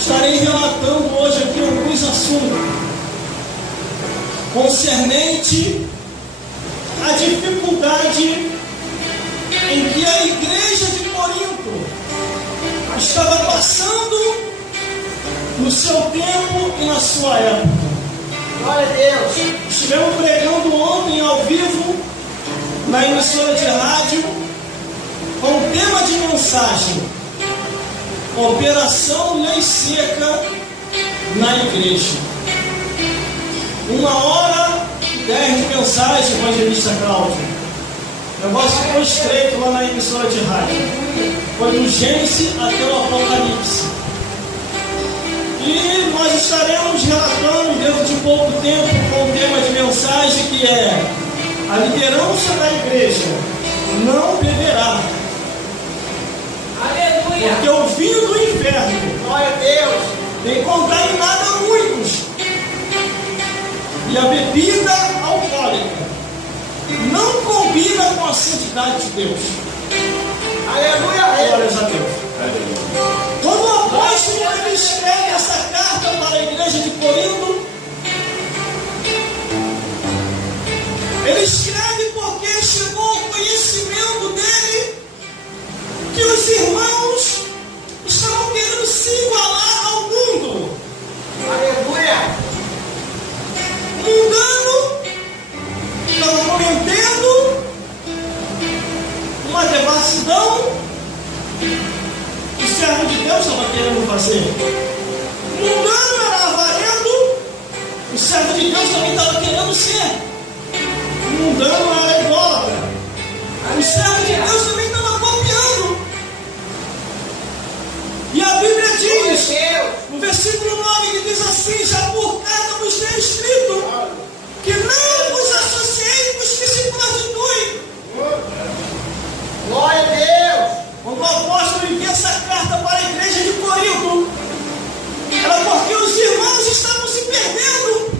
Estarei relatando hoje aqui alguns assuntos concernente à dificuldade em que a igreja de Corinto estava passando no seu tempo e na sua época. Glória a Deus. Estivemos pregando ontem ao vivo na emissora de rádio com o tema de mensagem: Operação Lei Seca na Igreja. 1h10 de mensagem, evangelista Cláudio. O negócio ficou estreito lá na emissora de rádio. Foi do Gênesis até o Apocalipse. E nós estaremos relatando dentro de pouco tempo com o tema de mensagem que é: a liderança da igreja não beberá. Aleluia. Porque o vinho do inferno, Glória a Deus, tem contaminado a muitos. E a bebida alcoólica não combina com a santidade de Deus. aleluia. Glórias a Deus. Quando o apóstolo ele escreve essa carta para a igreja de Corinto, ele escreve porque chegou ao conhecimento dele que os irmãos estavam querendo se igualar ao mundo. Aleluia. O mundano estava cometendo uma devassidão que o servo de Deus estava querendo fazer. O mundano era avarento, o servo de Deus também estava querendo ser. O mundano era idólatra, o servo de Deus também estava copiando. E a Bíblia diz, no versículo 9, que diz assim: já por carta vos tenho escrito que não vos associei com os que se prostituem. Glória a Deus. Quando o apóstolo envia essa carta para a igreja de Corinto, era porque os irmãos estavam se perdendo.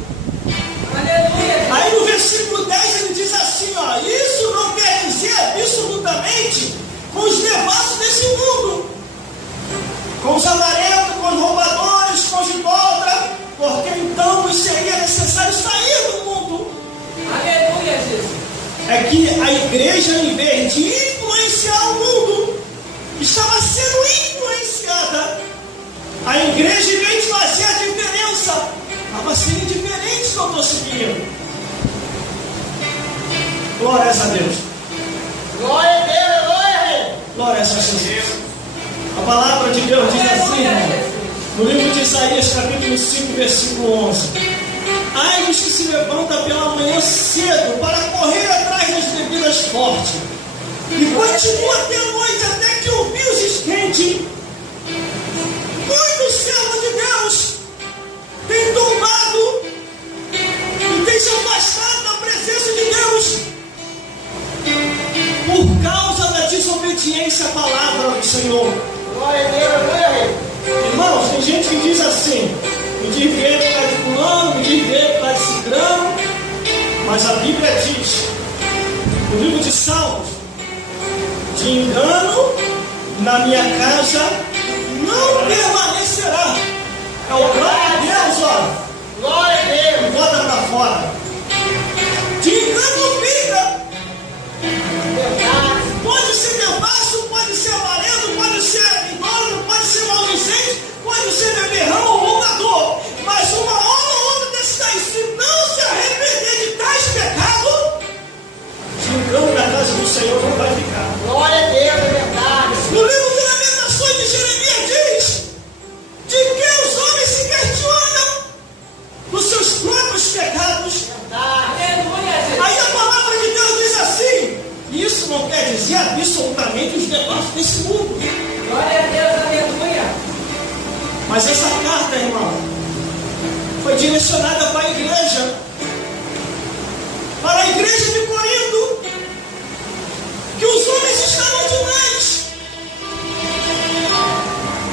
Aleluia. Aí no versículo 10 ele diz assim: ó, isso não quer dizer absolutamente com os devassos desse mundo, com os avarentos, com os roubadores, com os idólatras, porque então nos seria necessário sair do mundo. Aleluia, Jesus. É que a igreja, em vez de influenciar o mundo, estava sendo influenciada. A igreja, em vez de fazer a diferença, estava sendo indiferente que eu estou seguindo. Glórias a Deus. Glória a Deus. Glória a Deus. Glórias a Jesus. A palavra de Deus diz assim, no livro de Isaías, capítulo 5, versículo 11: ai dos que se levantam pela manhã cedo para correr atrás das bebidas fortes e continua até a noite até que o vinho se esquente. Muitos servos de Deus têm tombado e têm se afastado da presença de Deus por causa da desobediência à palavra do Senhor. Glória a Deus. Glória a Deus. Irmãos, tem gente que diz assim: me diz ver por causa de fulano, me diz ver por causa de ciclano. Mas a Bíblia diz, no livro de Salmos: de engano na minha casa não permanecerá. É o próprio Deus, ó. Glória a Deus. Bota para fora. De engano fica. Verdade. Pode ser devasso, pode ser avarento, pode ser idólatra, pode ser maldizente, pode ser beberrão ou roubador. Mas uma hora ou outra desse daí, se não se arrepender de tais pecados, de engano na casa do Senhor não vai ficar. Glória a Deus. É verdade. No livro de Lamentações de Jeremias diz de que os homens se questionam dos seus próprios pecados. Aleluia. Aí a palavra de Deus diz assim: isso não quer dizer absolutamente os negócios desse mundo. Glória a Deus. Aleluia. Mas essa carta, irmão, foi direcionada para a igreja de Corinto, que os homens estavam demais.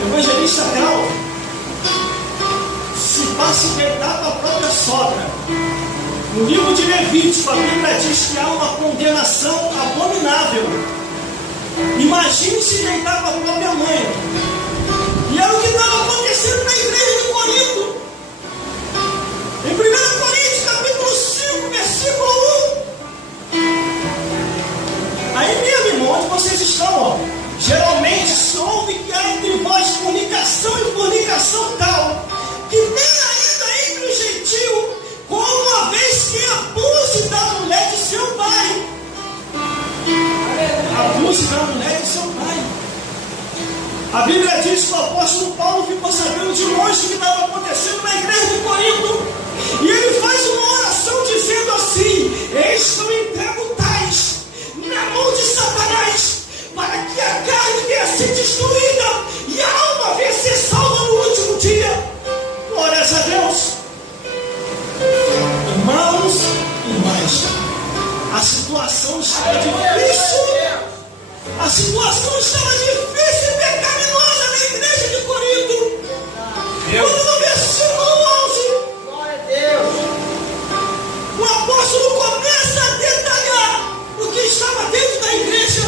O evangelista Cal se passa a deitar para a própria sogra. No livro de Levítico, a Bíblia diz que há uma condenação abominável. Imagine se deitar para a própria mãe. E era o que estava acontecendo na igreja. isso, o apóstolo Paulo ficou sabendo de longe o que estava acontecendo na igreja de Corinto. E ele faz uma oração dizendo assim: eis que eu entrego tais na mão de Satanás, para que a carne venha ser destruída e a alma venha ser salva no último dia. Glórias a Deus. Irmãos e irmãs, a situação estava difícil. A situação estava difícil e pecaminosa na igreja de Corinto. Quando no versículo 11, Glória a Deus. o apóstolo começa a detalhar o que estava dentro da igreja.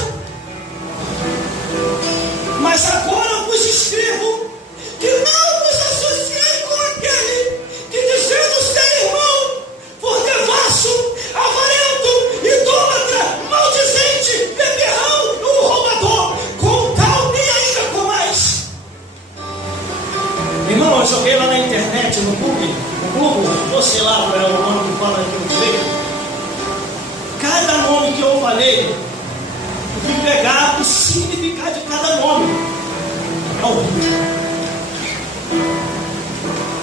Mas agora vos escrevo que não vos associei com aquele que, dizendo ser irmão, for devasso, avarento, idólatra, maldizente, beberrão ou roubador, com tal nem ainda comais. Irmão, eu joguei lá na internet, no Google, ou sei lá qual é o nome que fala que eu tirei. Cada nome que eu falei, eu fui pegar o significado de cada nome.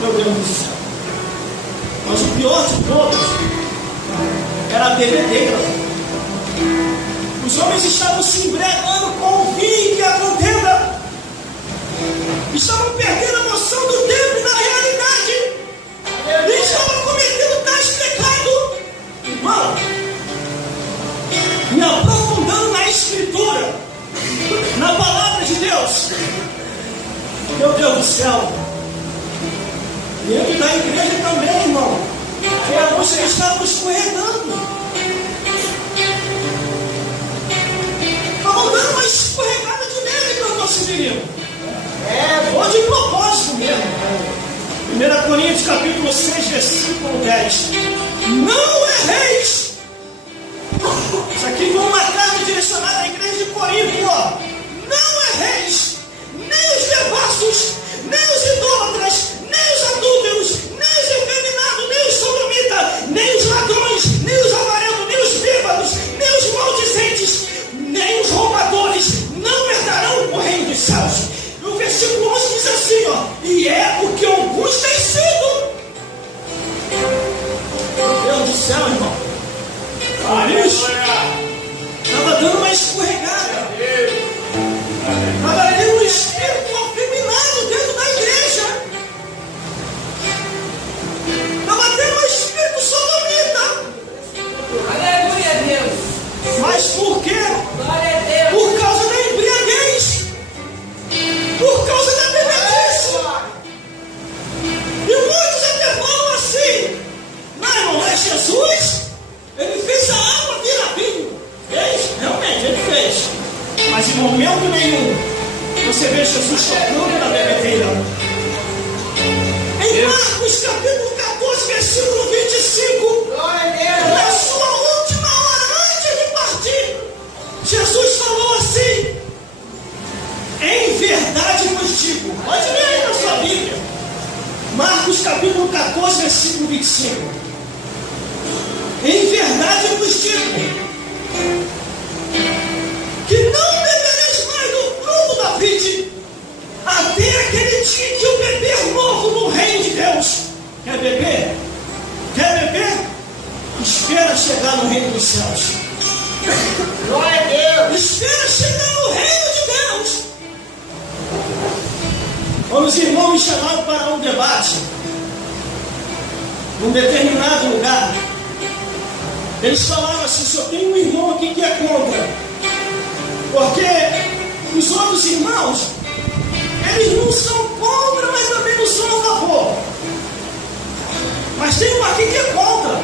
Meu Deus do céu. Mas o pior de todos era a bebedeira. Os homens estavam se embriagando com o vinho e a contenda. Estavam perdendo a noção do tempo e da realidade. E estavam cometendo tais pecados. Irmão, me aprofundando na Escritura, na palavra de Deus. Meu Deus do céu. Dentro da igreja também, irmão. E a música estava escorregando. Estavam dando uma escorregada de neve para o nosso menino. Ou de propósito mesmo. 1 Coríntios capítulo 6, versículo 10. Não erreis. Isso aqui foi uma carta direcionada à igreja de Corinto. Ó. Não erreis. Nem os devassos, nem os idólatras, nem os adúlteros, nem os efeminados, nem os sodomitas, nem os ladrões, nem os avarentos, nem os bêbados, nem os maldizentes, nem os roubadores não herdarão o reino dos céus. E o versículo 11 diz assim, ó: e é o que alguns têm sido. Meu Deus do céu, irmão. Estava dando uma escorregada. Estava tendo um espírito afeminado dentro da igreja. Estava tendo um espírito sodomita. Aleluia, Deus. Mas por quê? Glória a Deus. Por causa da embriaguez. Por causa da bebedice. E muitos até falam assim: não, irmão, é Jesus? Ele fez a água virar vinho. Fez? Realmente, ele fez. Mas em momento nenhum você vê Jesus tocando na bebedeira. Em Marcos capítulo 14, versículo 25, Glória a Deus. na sua última hora antes de partir, Jesus falou assim: em verdade vos digo. Pode ler aí na sua Bíblia. Marcos capítulo 14, versículo 25. Em verdade vos digo que não bebereis mais do fruto da vide, até aquele dia que o beber novo no reino de Deus. Quer beber? Quer beber? Espera chegar no reino dos céus. Glória a Deus. Espera chegar no reino de Deus. Quando os irmãos me chamaram para um debate num determinado lugar, eles falaram assim: só tem um irmão aqui que é contra, porque os outros irmãos, eles não são contra, mas também não são a favor. Mas tem um aqui que é contra.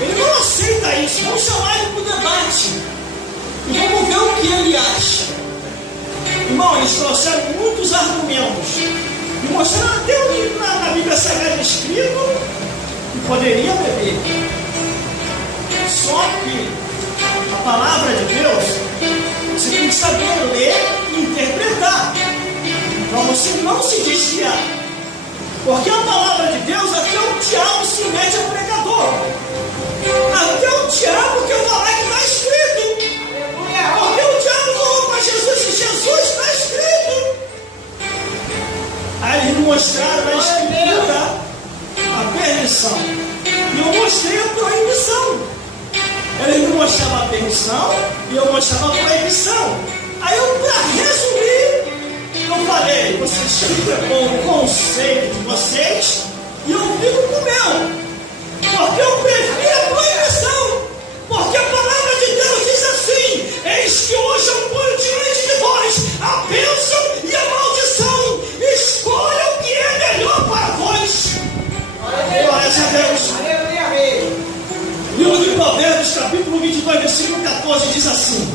Ele não aceita isso. Vamos chamar ele para o debate e vamos ver o que ele acha. Irmão, eles trouxeram muitos argumentos e mostraram até o que na Bíblia Sagrada escrito que poderia beber. Só que a palavra de Deus, você tem que saber ler e interpretar, para você não se desviar. Porque a palavra de Deus, até o diabo se mete a pregador. Até o diabo quer falar que está escrito. Porque o diabo falou para Jesus que Jesus está escrito. mostraram na Escritura a permissão. E eu mostrei a proibição. Eles me mostravam a permissão e eu mostrava a proibição. Aí eu, para resumir, eu falei, vocês ficam com o conceito de vocês e eu fico com o meu. Porque eu prefiro a proibição. Porque a palavra de Deus diz assim: eis que hoje eu ponho diante de vós a bênção e a maldição. Escolha o que é melhor para vós. Glória a Deus. Livro de Provérbios, capítulo 22, versículo 14, diz assim: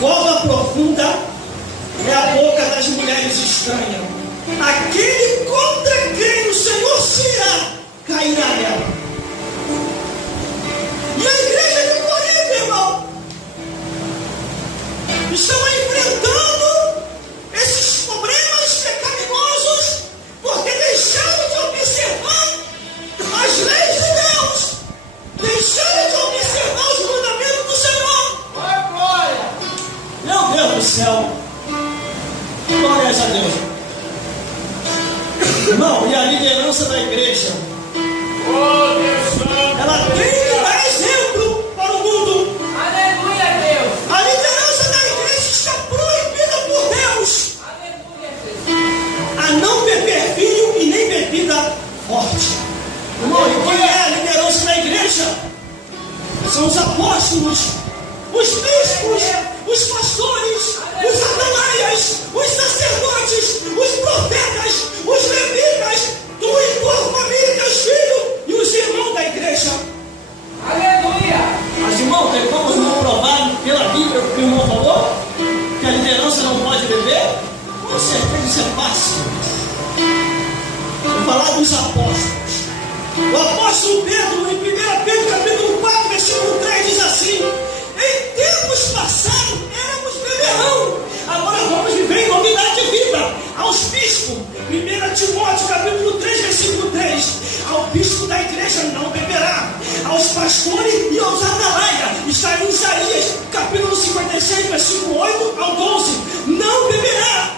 cova profunda é a boca das mulheres estranhas. Aquele contra quem o Senhor se irá, cairá nela. E a igreja de Corinto, irmão, estão enfrentando esses problemas pecaminosos porque deixaram de observar as leis de Deus, deixaram de observar os mandamentos do Senhor. Meu Deus do céu, glórias a Deus. Irmão, e a liderança da igreja, ela tem que dar exemplo para o mundo. Aleluia, Deus. A liderança da igreja está proibida por Deus a não beber vinho e nem bebida forte. Irmão, e quem é a liderança da igreja? São os apóstolos, os bispos, os pastores, os atalaias, os sacerdotes, os profetas, os levitas, tu e tua família, teus filhos e os irmãos da igreja. Aleluia. Mas, irmão, tem como não provar pela Bíblia o que o irmão falou? Que a liderança não pode beber? Com certeza isso é fácil. Vou falar dos apóstolos. O apóstolo Pedro, em 1 Pedro, capítulo 4, versículo 3, diz assim: em tempos passados éramos beberrão, agora vamos viver em novidade de vida. Aos bispos, 1 Timóteo, capítulo 3, versículo 3: ao bispo da igreja não beberá. Aos pastores e aos atalaias, está em Isaías, capítulo 56, versículo 8 ao 12: não beberá.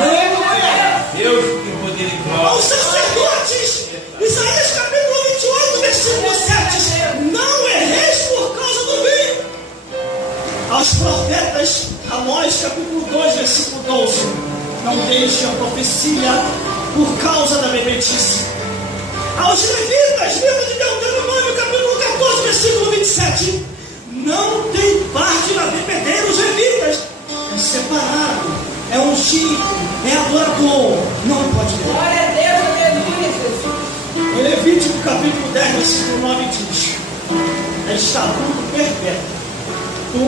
Aleluia. Deus que poder e glória. Aos sacerdotes, Isaías capítulo 28, versículo 7: não erreis por causa do vinho. Aos profetas, Amós capítulo 2, versículo 12: não deixe a profecia por causa da bebedice. Aos levitas, livro de Deuteronômio capítulo 14, versículo 27: não tem parte na bebedeira os levitas, é separado, é ungido, é adorador, não pode beber. Glória a Deus, aleluia, Jesus. Em Levítico capítulo 10, versículo 9 diz: é estatuto perpétuo, tu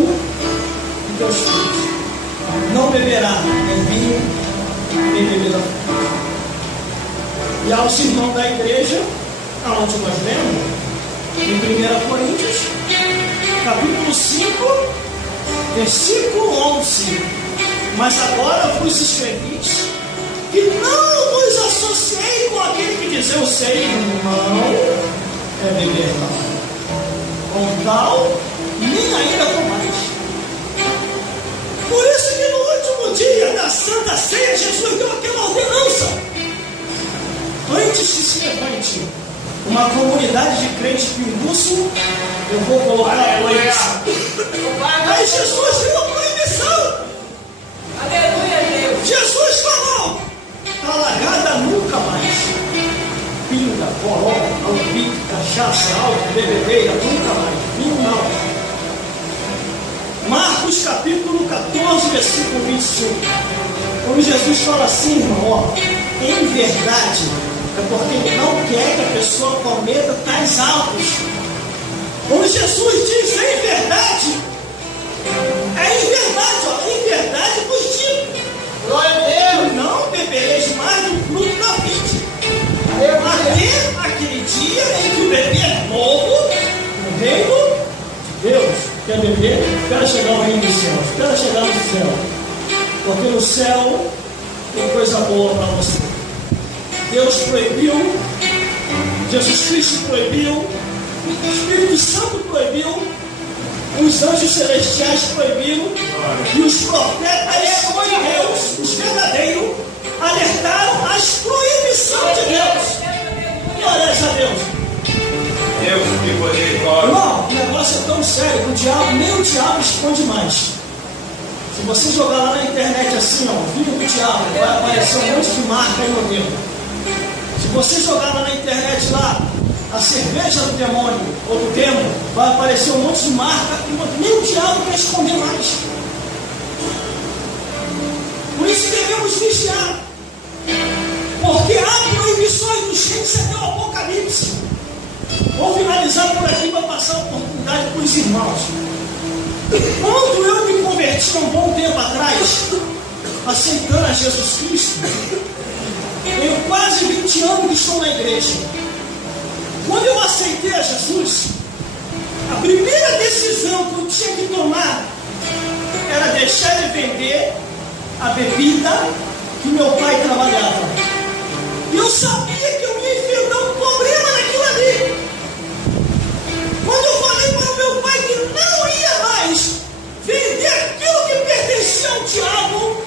e teus filhos não beberá nem vinho, nem bebida forte. E aos irmãos da igreja, aonde nós lemos, em 1 Coríntios, capítulo 5, versículo 11: mas agora vos escrevi que não vos associei com aquele que diz eu sei, irmão, é beber tal. Com tal, nem ainda com mais. Por isso que no último dia da Santa Ceia, Jesus deu aquela ordenança: antes que se levante uma comunidade de crentes pinguço, eu vou colocar a proibição. Aí Jesus deu a proibição. Aleluia, Deus. Jesus falou: talagada nunca mais. Pinga, forró, alambique, cachaça, álcool, bebedeira, nunca mais. Vinho não. Marcos capítulo 14, versículo 25. Quando Jesus fala assim, irmão, ó, em verdade, é porque ele não quer que a pessoa cometa tais altos. Quando Jesus diz em verdade, é em verdade, ó, em verdade vos digo. Glória a Deus. Não bebereis mais do fruto da vide. Até aquele dia em que o bebê é novo no reino de Deus. Quer beber? Quero chegar ao reino dos céus. Quero chegar no céu. Porque no céu tem coisa boa para você. Deus proibiu, Jesus Cristo proibiu, o Espírito Santo proibiu, os anjos celestiais proibiram, e os profetas de Deus, os verdadeiros, alertaram esconde mais. Se você jogar lá na internet assim, ó, filho do diabo, vai aparecer um monte de marca e modelo. Se você jogar lá na internet lá, a cerveja do demônio ou do demo, vai aparecer um monte de marca e modelo. Nem o diabo quer esconder mais. Por isso devemos vigiar. Porque há proibições dos reis até o Apocalipse. Vou finalizar por aqui para passar a oportunidade para os irmãos. Quando eu me converti há um bom tempo atrás, aceitando a Jesus Cristo, tenho quase 20 anos que estou na igreja. Quando eu aceitei a Jesus, a primeira decisão que eu tinha que tomar era deixar de vender a bebida que meu pai trabalhava. E eu sabia que eu ia enfrentar um problema naquilo ali. Quando eu falei para o meu pai que não ia mais vender aquilo que pertencia ao diabo,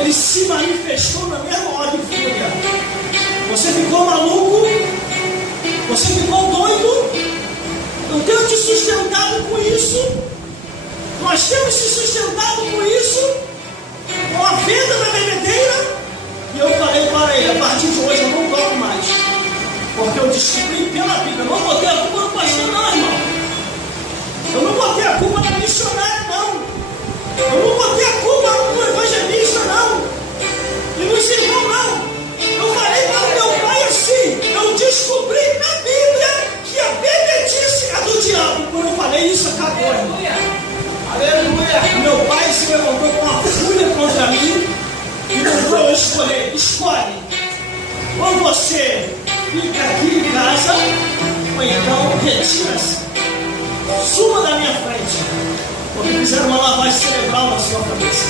ele se manifestou na minha hora de fúria. Você ficou maluco? Você ficou doido? Eu tenho te sustentado com isso. Nós temos te sustentado com isso, com a venda da bebedeira. E eu falei para ele, a partir de hoje eu não toco mais. Porque eu descobri pela Bíblia. Eu não botei a culpa no pastor, não, irmão. Eu não botei a culpa na missionária, não. Eu não botei a culpa no evangelista, não. E nos irmãos, não. Eu falei para o meu pai assim. Eu descobri na Bíblia que a bebedice é do diabo. Quando eu falei isso, acabou. Aleluia. Aleluia. Meu pai se levantou com uma fúria contra mim e mandou eu escolher. Escolhe. Ou você fica aqui em casa, ou então retira-se. Suma da minha frente. Porque fizeram uma lavagem cerebral na sua cabeça.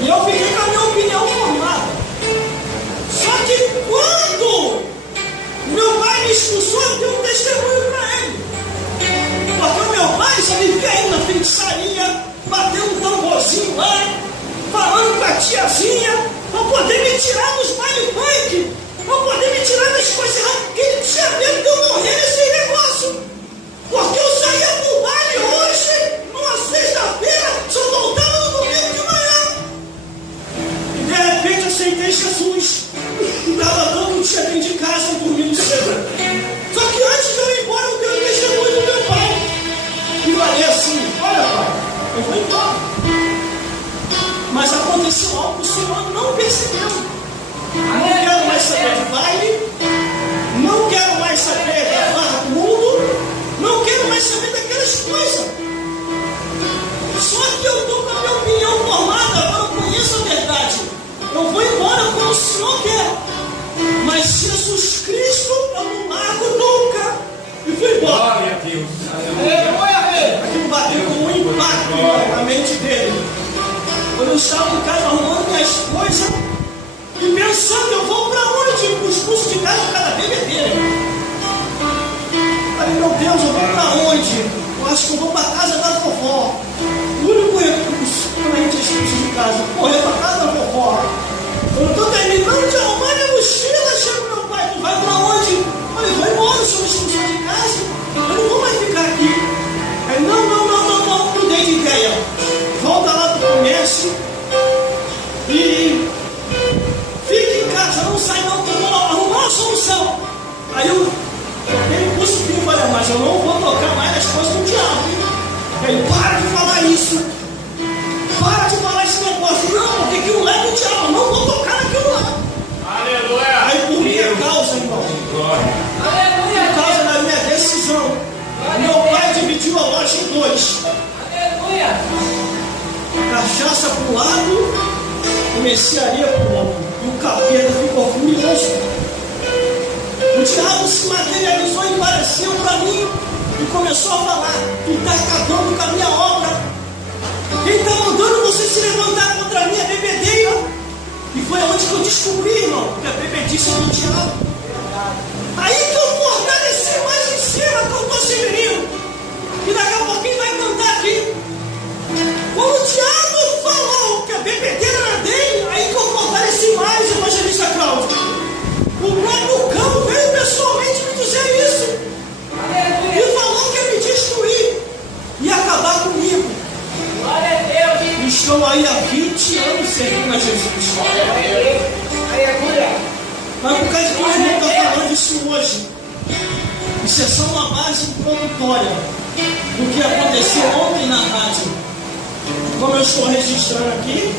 E eu fiquei com a minha opinião formada. Só que quando meu pai me expulsou, eu tenho um testemunho para ele. Porque o meu pai só vivia aí na feitiçaria, batendo um tamborzinho lá, falando com a tiazinha, para poder me tirar dos baile punk, para poder me tirar das coisas erradas, porque ele tinha medo de eu morrer nesse negócio. Porque eu saía do baile hoje, numa sexta-feira, só voltava no domingo de manhã. E de repente aceitei Jesus. E estava dando um dia dentro de casa, dormindo cedo. Só que antes de eu ir embora, eu dei um testemunho do meu pai. E falei assim, olha pai, eu vou embora. Mas aconteceu algo que o Senhor não percebeu. Não quero mais saber de baile, não quero mais saber da farra do mundo, não quero mais saber daquelas coisas. Só que eu estou com a minha opinião formada, agora eu conheço a verdade. Eu vou embora como o Senhor quer. Mas Jesus Cristo eu não largo nunca. E fui embora. Glória a Deus. Aquilo bateu como um impacto na mente dele. Quando eu estava em casa arrumando minhas coisas e pensando, eu vou para onde? Os cursos de casa por causa da bebedeira. Falei, meu Deus, eu vou para onde? Eu acho que eu vou para a casa da vovó. O único recurso quando a gente expulsa de casa, correr para a casa da vovó. Eu estou terminando de arrumar minha mochila, chego meu pai, tu vai para onde? Eu falei, vou embora, sou expulsão de casa, eu não vou mais ficar aqui. Aí, não, mudei de ideia. Volta lá pro comércio e fica em casa, não sai não, eu vou arrumar uma solução. Aí eu fiquei um curso que eu falei, mas eu não vou tocar mais nas coisas do diabo. Aí, para de falar isso. Para de falar esse negócio. Não, porque aquilo é do diabo, eu não vou tocar naquilo lá. Aleluia. Aí por minha causa, irmão, Aleluia. por causa da minha decisão, meu pai dividiu a loja em dois. Aleluia. Cachaça para um lado e mercearia para o outro. E o capeta ficou furioso. O diabo se materializou e apareceu para mim e começou a falar: tu está acabando com a minha obra. Quem está mandando você se levantar contra a minha bebedeira? E foi onde que eu descobri, irmão, que a bebedice é do diabo. Aí que eu fortaleci mais em cima que eu estou servindo. E daqui a pouquinho vai cantar aqui. Quando o diabo falou que a bebedeira era dele, aí que eu fortaleci mais, evangelista Cláudio. O próprio cão veio pessoalmente me dizer isso. E falou que ia me destruir. E a servindo a Jesus. Aleluia. Mas por causa que o irmão está falando isso hoje, isso é só uma base introdutória do que aconteceu ontem na rádio. Como eu estou registrando aqui,